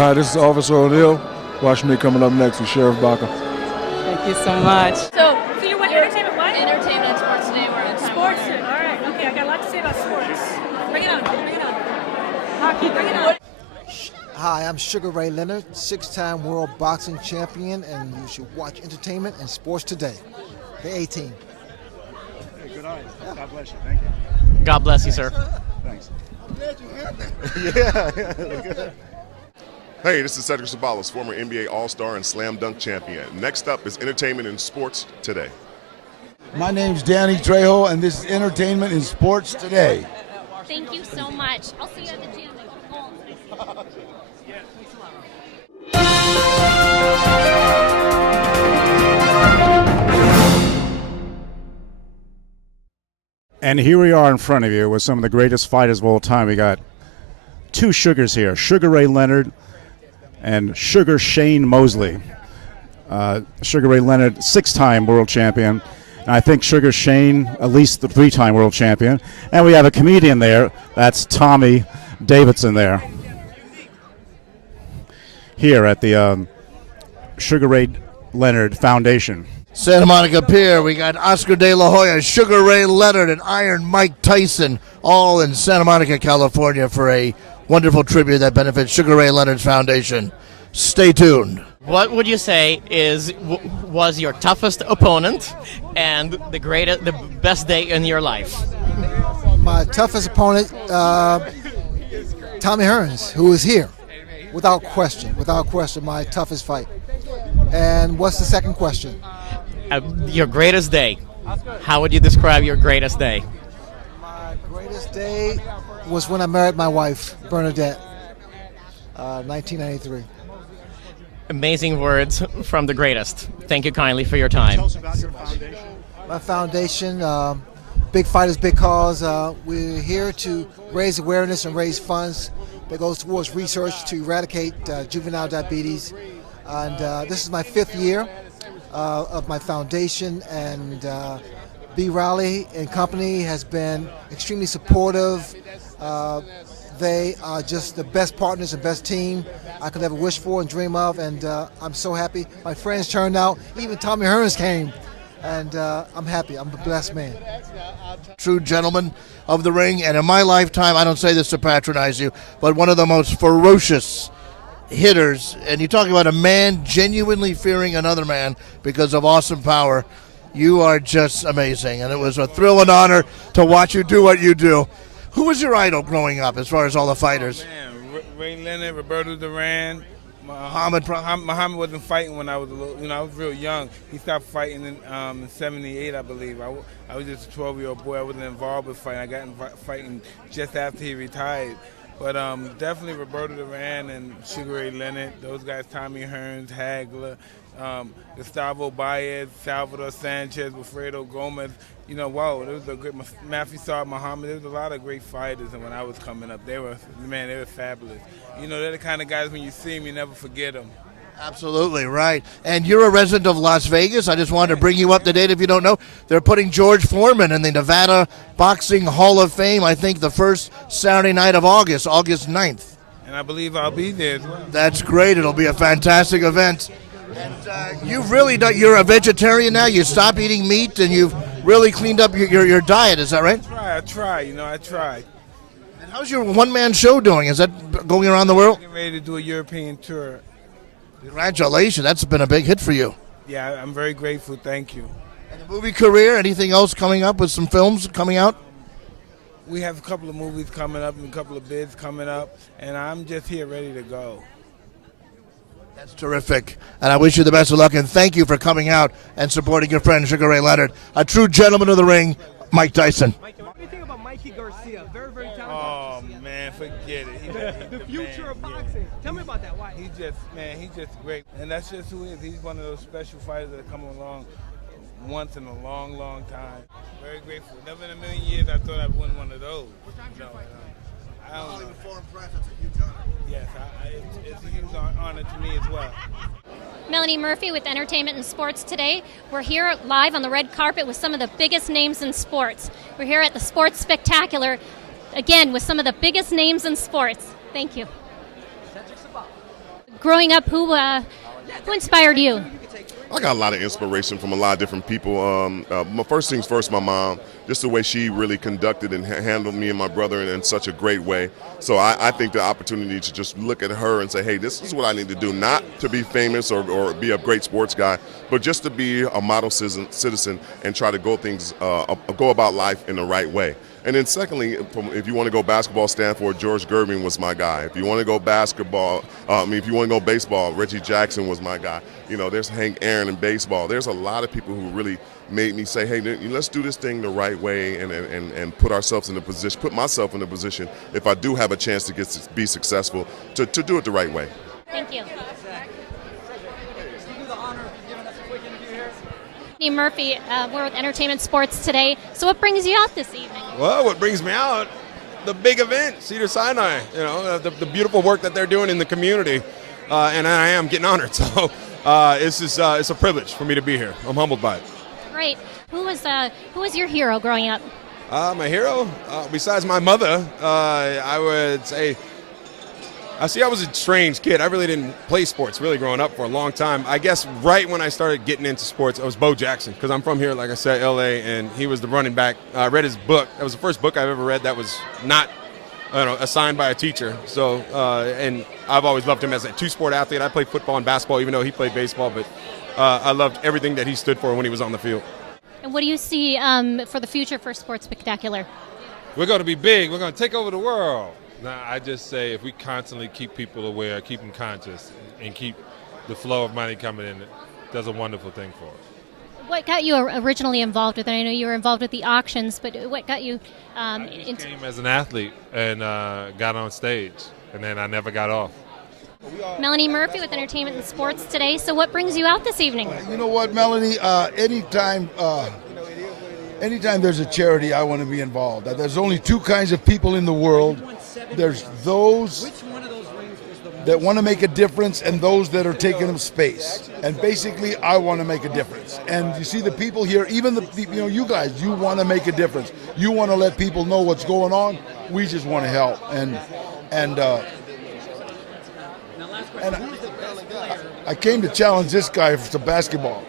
Hi, this is Officer O'Neill. Watch me coming up next with Sheriff Baca. Thank you so much. So you went entertainment what? Entertainment and sports today. We're on time. Sports. All right. Okay, I got a lot to say about sports. Bring it on. Bring it on. Hockey. Bring it on. Hi, I'm Sugar Ray Leonard, 6-time world boxing champion, and you should watch Entertainment and Sports Today, the A-Team. Hey, good eye. God bless you. Thank you. God bless you, sir. Thanks. I'm glad you had that. Yeah. Hey, this is Cedric Sabalos, former NBA All-Star and Slam Dunk champion. Next up is Entertainment and Sports Today. My name's Danny Trejo, and this is Entertainment and Sports Today. Thank you so much. I'll see you at the gym. And here we are in front of you with some of the greatest fighters of all time. We got two Sugars here, Sugar Ray Leonard and Sugar Shane Mosley. Sugar Ray Leonard, 6-time world champion. And I think Sugar Shane, at least the 3-time world champion. And we have a comedian there. That's Tommy Davidson there. Here at the Sugar Ray Leonard Foundation. Santa Monica Pier, we got Oscar De La Hoya, Sugar Ray Leonard, and Iron Mike Tyson, all in Santa Monica, California, for a wonderful tribute that benefits Sugar Ray Leonard's Foundation. Stay tuned. What would you say was your toughest opponent and the best day in your life? My toughest opponent, Tommy Hearns, who is here, without question, my toughest fight. And what's the second question? Your greatest day. How would you describe your greatest day? My greatest day was when I married my wife, Bernadette, 1993. Amazing words from the greatest. Thank you kindly for your time. Tell us about your foundation. My foundation, Big Fighters, Big Cause. We're here to raise awareness and raise funds that goes towards research to eradicate juvenile diabetes. And this is my 5th year of my foundation, and B. Riley and company has been extremely supportive. They are just the best partners and best team I could ever wish for and dream of, and I'm so happy. My friends turned out, even Tommy Hearns came, and I'm happy. I'm a blessed man. True gentleman of the ring, and in my lifetime, I don't say this to patronize you, but one of the most ferocious hitters. And you're talking about a man genuinely fearing another man because of awesome power. You are just amazing, and it was a thrill and honor to watch you do what you do. Who was your idol growing up as far as all the fighters? Man, Ray Leonard, Roberto Duran. Muhammad wasn't fighting when I was I was real young. He stopped fighting in '78, I believe. I was just a 12-year-old boy. I wasn't involved with fighting. I got fighting just after he retired. But definitely Roberto Duran and Sugar Ray Leonard, those guys, Tommy Hearns, Hagler, Gustavo Baez, Salvador Sanchez, Wilfredo Gomez. You know, wow, there was a great Matthew Saad Muhammad. There was a lot of great fighters, and when I was coming up, they were fabulous. You know, they're the kind of guys when you see them, you never forget them. Absolutely right. And you're a resident of Las Vegas. I just wanted to bring you up to date if you don't know. They're putting George Foreman in the Nevada Boxing Hall of Fame, I think the first Saturday night of August 9th. And I believe I'll be there as well. That's great. It'll be a fantastic event. And you've really done, you're a vegetarian now. You stopped eating meat, and you've really cleaned up your diet. Is that right? I try. I tried. And how's your one-man show doing? Is that going around the world? I'm getting ready to do a European tour. Congratulations. That's been a big hit for you. Yeah, I'm very grateful. Thank you. And the movie career, anything else coming up with some films coming out? We have a couple of movies coming up and a couple of bids coming up, and I'm just here ready to go. That's terrific. And I wish you the best of luck, and thank you for coming out and supporting your friend Sugar Ray Leonard, a true gentleman of the ring, Mike Tyson. What do you think about Mikey Garcia? Very, very talented. Oh, man, forget it. The future of boxing. Tell me about that. Why? He's just great. And that's just who he is. He's one of those special fighters that come along once in a long, long time. Very grateful. Never in a million years I thought I'd win one of those. I don't know. That's a huge honor. Yes, it's a huge honor to me as well. Melanie Murphy with Entertainment and Sports Today. We're here live on the red carpet with some of the biggest names in sports. We're here at the Sports Spectacular, again, with some of the biggest names in sports. Thank you. Growing up, who inspired you? I got a lot of inspiration from a lot of different people. My first things first, my mom, just the way she really conducted and handled me and my brother in such a great way. So I think the opportunity to just look at her and say, hey, this is what I need to do, not to be famous or be a great sports guy, but just to be a model citizen and try to go about life in the right way. And then secondly, if you want to go basketball, Stanford, George Gervin was my guy. If you want to go basketball, if you want to go baseball, Reggie Jackson was my guy. You know, there's Hank Aaron in baseball. There's a lot of people who really made me say, hey, let's do this thing the right way and put ourselves in a position, put myself in a position, if I do have a chance to be successful, to do it the right way. Thank you. Melanie Murphy, we're with Entertainment Sports today. So what brings you out this evening? Well, what brings me out, the big event, Cedars-Sinai, you know, the beautiful work that they're doing in the community, and I am getting honored. So it's a privilege for me to be here. I'm humbled by it. Great. Who was your hero growing up? My hero, besides my mother, I would say, I was a strange kid. I really didn't play sports really growing up for a long time. I guess right when I started getting into sports, it was Bo Jackson, because I'm from here, like I said, L.A., and he was the running back. I read his book. That was the first book I've ever read that was not assigned by a teacher. So, and I've always loved him as a two-sport athlete. I played football and basketball, even though he played baseball, but I loved everything that he stood for when he was on the field. And what do you see for the future for Sports Spectacular? We're going to be big. We're going to take over the world. Now, I just say if we constantly keep people aware, keep them conscious, and keep the flow of money coming in, it does a wonderful thing for us. What got you originally involved with it? I know you were involved with the auctions, but what got you into came as an athlete and got on stage, and then I never got off. Melanie Murphy with Entertainment and Sports today. So what brings you out this evening? You know what, Melanie? Anytime there's a charity, I want to be involved. There's only two kinds of people in the world. There's those that want to make a difference and those that are taking up space. And basically, I want to make a difference. And you see the people here, even you guys, you want to make a difference. You want to let people know what's going on. We just want to help. And I came to challenge this guy for some basketball.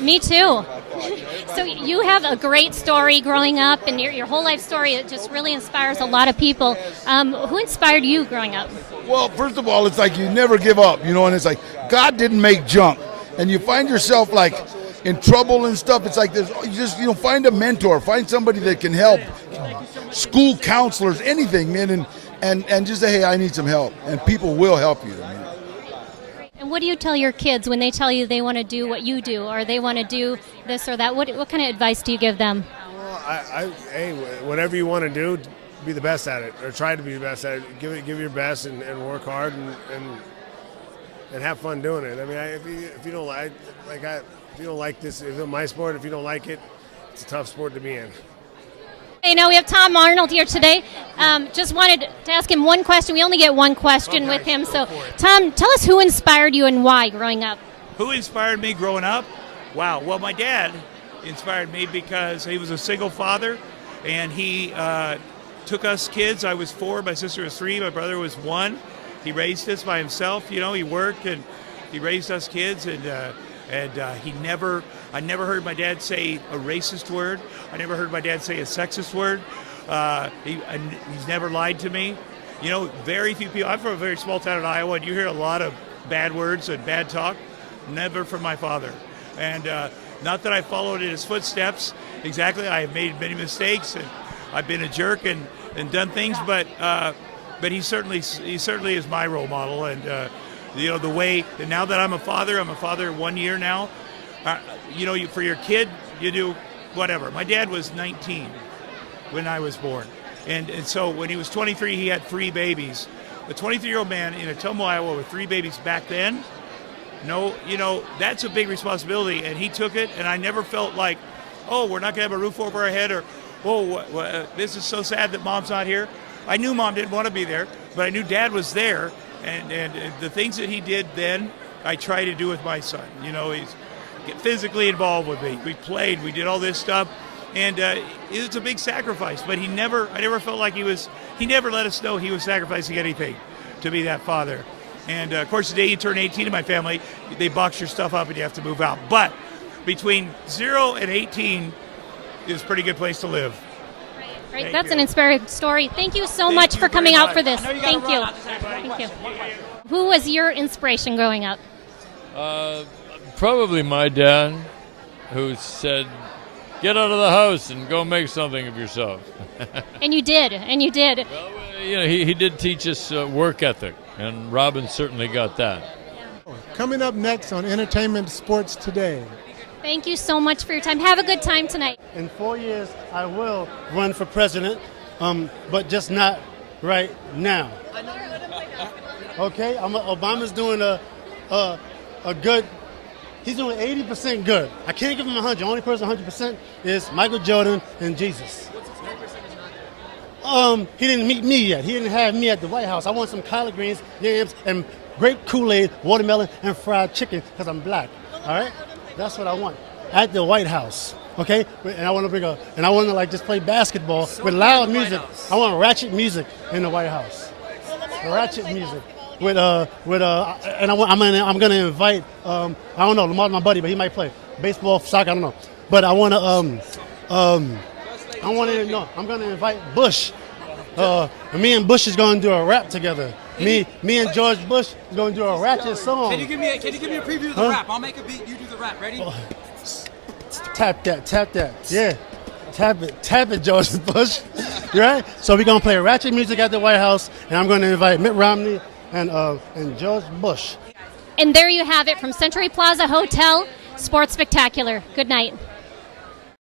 Me too. So you have a great story growing up, and your whole life story, it just really inspires a lot of people. Who inspired you growing up? Well, first of all, it's like you never give up, and it's like God didn't make junk. And you find yourself like in trouble and stuff. It's like find a mentor, find somebody that can help, school counselors, anything, man, and just say, hey, I need some help, and people will help you. And what do you tell your kids when they tell you they want to do what you do, or they want to do this or that? What kind of advice do you give them? Well, hey, whatever you want to do, be the best at it, or try to be the best at it. Give your best and work hard and have fun doing it. I mean, if you don't like this, if it's my sport, if you don't like it, it's a tough sport to be in. Hey, now we have Tom Arnold here today. Just wanted to ask him one question. We only get one question with him. So, Tom, tell us who inspired you and why growing up. Who inspired me growing up? Wow. Well, my dad inspired me because he was a single father, and he took us kids. I was 4, my sister was 3, my brother was 1. He raised us by himself. He worked and he raised us kids, and I never heard my dad say a racist word. I never heard my dad say a sexist word. He's never lied to me. Very few people. I'm from a very small town in Iowa, and you hear a lot of bad words and bad talk. Never from my father. And not that I followed in his footsteps exactly. I have made many mistakes, and I've been a jerk and done things, but he certainly is my role model. And the way, and now that I'm a father 1 year now, for your kid, you do whatever. My dad was 19 when I was born. And so when he was 23, he had 3 babies. A 23-year-old man in Atomo, Iowa with 3 babies back then, that's a big responsibility. And he took it, and I never felt like, oh, we're not going to have a roof over our head, or, oh, this is so sad that Mom's not here. I knew Mom didn't want to be there, but I knew Dad was there. And the things that he did then, I try to do with my son. He's physically involved with me. We played, we did all this stuff, and it was a big sacrifice. But I never felt like he never let us know he was sacrificing anything to be that father. And of course, the day you turn 18 in my family, they box your stuff up and you have to move out. But between 0 and 18 is a pretty good place to live. Right, that's an inspiring story. Thank you so much for coming out for this. Thank you. Thank you. Who was your inspiration growing up? Probably my dad, who said, "Get out of the house and go make something of yourself." And you did. You know, he did teach us work ethic, and Robin certainly got that. Coming up next on Entertainment Sports Today. Thank you so much for your time. Have a good time tonight. In 4 years, I will run for president, but just not right now. Okay, Obama's doing a good. He's doing 80% good. I can't give him 100. The only person 100% is Michael Jordan and Jesus. He didn't meet me yet. He didn't have me at the White House. I want some collard greens, yams, and grape Kool-Aid, watermelon, and fried chicken because I'm black. All right, that's what I want at the White House. Okay, and I want to like just play basketball with loud music. I want ratchet music in the White House. Ratchet music. And I'm gonna invite I don't know, Lamar's my buddy, but he might play baseball, soccer, I don't know. But I'm gonna invite Bush. And me and Bush is gonna do a rap together. Me and George Bush is gonna do a ratchet song. Can you give me a preview of the rap? I'll make a beat. You do the rap. Ready? Tap that. Yeah. Tap it, George Bush. Right? So we're gonna play ratchet music at the White House, and I'm gonna invite Mitt Romney and George Bush. And there you have it from Century Plaza Hotel, Sports Spectacular. Good night.